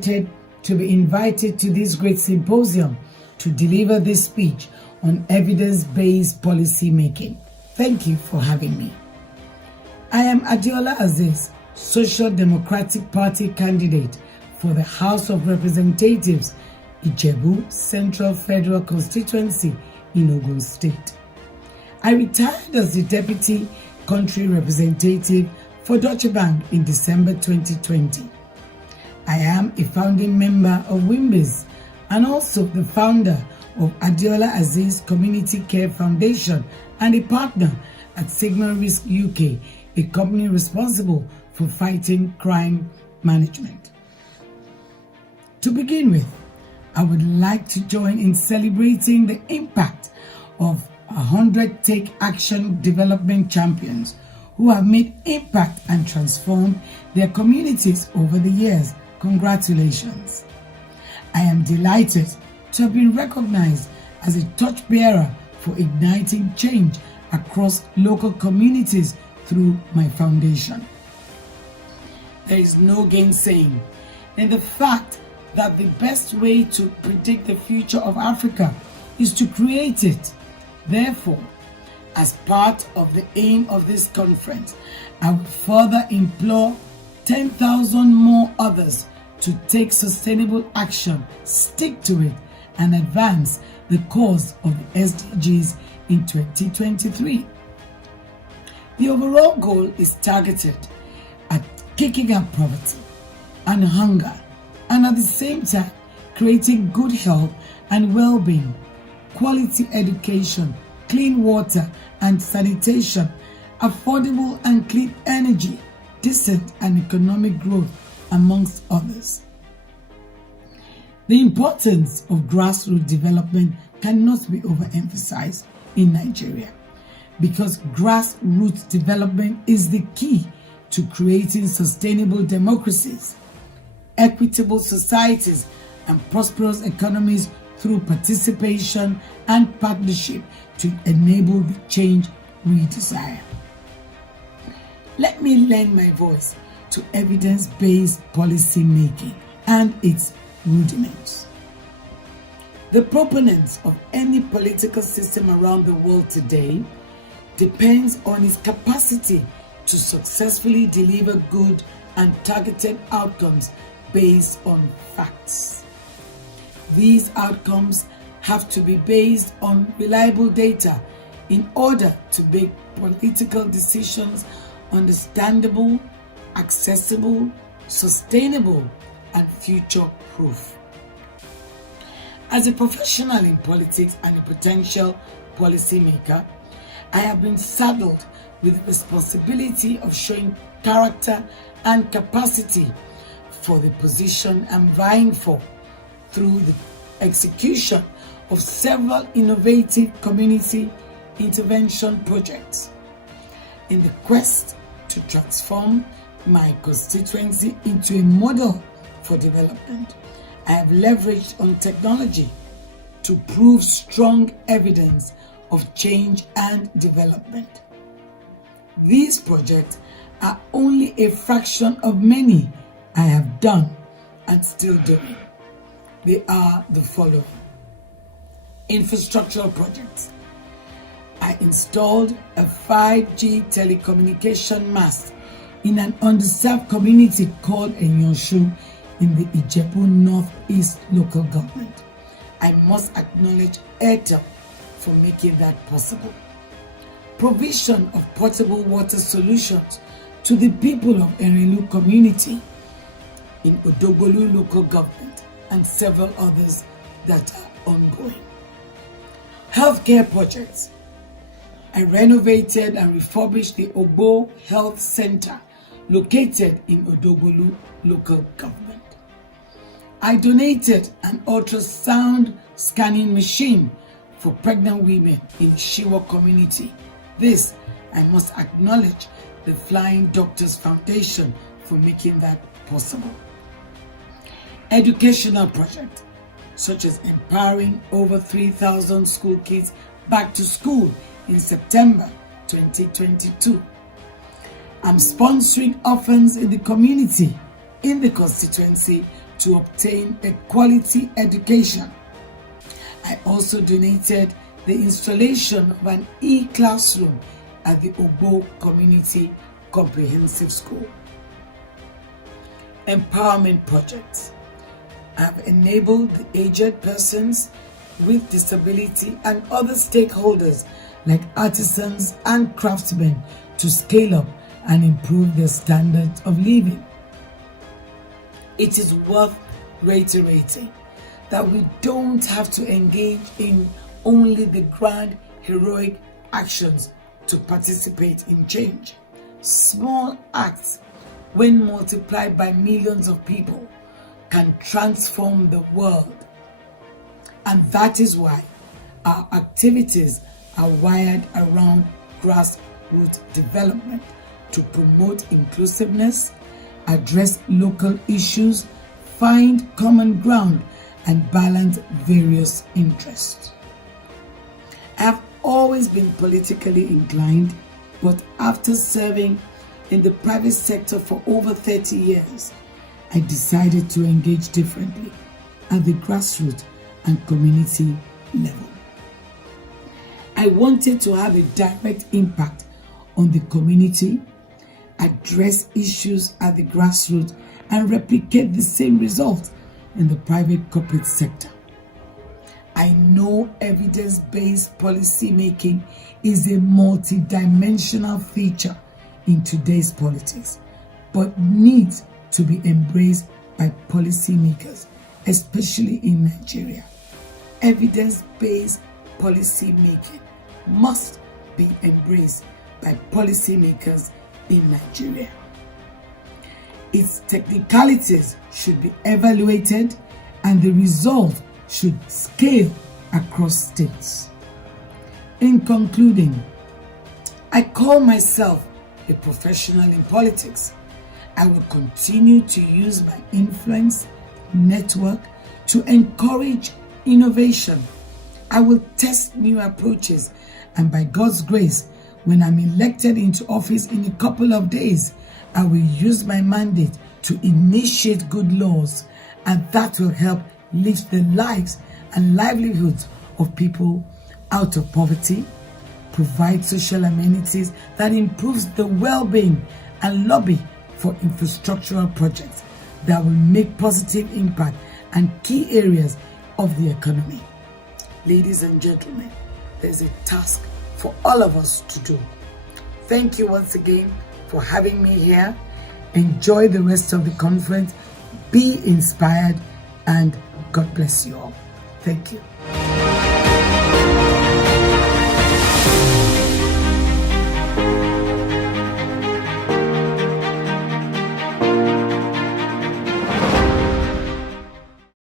delighted to be invited to this great symposium to deliver this speech on evidence-based policy making. Thank you for having me. I am Adeola Azeez, Social Democratic Party candidate for the House of Representatives, Ijebu Central Federal Constituency in Ogun State. I retired as the Deputy Country Representative for Deutsche Bank in December 2020. I am a founding member of WIMBIS and also the founder of Adeola Azeez Community Care Foundation and a partner at Sigma Risk UK, a company responsible for fighting crime management. To begin with, I would like to join in celebrating the impact of 100 Take Action Development Champions who have made impact and transformed their communities over the years. Congratulations. I am delighted to have been recognized as a torchbearer for igniting change across local communities through my foundation. There is no gainsaying in the fact that the best way to predict the future of Africa is to create it. Therefore, as part of the aim of this conference, I would further implore 10,000 more others to take sustainable action, stick to it, and advance the cause of the SDGs in 2023. The overall goal is targeted at kicking out poverty and hunger, and at the same time creating good health and well-being, quality education, clean water and sanitation, affordable and clean energy, decent and economic growth, amongst others. The importance of grassroots development cannot be overemphasized in Nigeria, because grassroots development is the key to creating sustainable democracies, equitable societies, and prosperous economies through participation and partnership to enable the change we desire. Let me lend my voice to evidence-based policy making and its rudiments. The proponents of any political system around the world today depends on its capacity to successfully deliver good and targeted outcomes based on facts. These outcomes have to be based on reliable data in order to make political decisions understandable, accessible, sustainable, and future-proof. As a professional in politics and a potential policymaker, I have been saddled with the responsibility of showing character and capacity for the position I'm vying for through the execution of several innovative community intervention projects. In the quest to transform my constituency into a model for development, I have leveraged on technology to prove strong evidence of change and development. These projects are only a fraction of many I have done and still doing. They are the following. Infrastructural projects. I installed a 5G telecommunication mast in an underserved community called Enyoshu in the Ijebu Northeast local government. I must acknowledge Airtel for making that possible. Provision of potable water solutions to the people of Erelu community in Odogbolu local government and several others that are ongoing. Healthcare projects. I renovated and refurbished the Ogbo Health Center located in Odogbolu local government. I donated an ultrasound scanning machine for pregnant women in Shiwa community. This, I must acknowledge the Flying Doctors Foundation for making that possible. Educational projects, such as empowering over 3,000 school kids back to school in September 2022. I'm sponsoring orphans in the community in the constituency to obtain a quality education. I also donated the installation of an e-classroom at the Ogbo Community Comprehensive School. Empowerment projects. I have enabled the aged persons with disability and other stakeholders like artisans and craftsmen to scale up and improve their standards of living. It is worth reiterating that we don't have to engage in only the grand heroic actions to participate in change. Small acts, when multiplied by millions of people, can transform the world. And that is why our activities are wired around grassroots development to promote inclusiveness, address local issues, find common ground, and balance various interests. I have always been politically inclined, but after serving in the private sector for over 30 years, I decided to engage differently at the grassroots and community level. I wanted to have a direct impact on the community, address issues at the grassroots, and replicate the same results in the private corporate sector. I know evidence-based policy making is a multi-dimensional feature in today's politics, but needs to be embraced by policymakers, especially in Nigeria. Evidence-based policy making must be embraced by policymakers in Nigeria. Its technicalities should be evaluated and the result should scale across states. In concluding, I call myself a professional in politics. I will continue to use my influence, network to encourage innovation. I will test new approaches, and by God's grace, when I'm elected into office in a couple of days, I will use my mandate to initiate good laws, and that will help lift the lives and livelihoods of people out of poverty, provide social amenities that improves the well-being, and lobby for infrastructural projects that will make positive impact and key areas of the economy. Ladies and gentlemen, there's a task for all of us to do. Thank you once again for having me here. Enjoy the rest of the conference. Be inspired, and God bless you all. Thank you.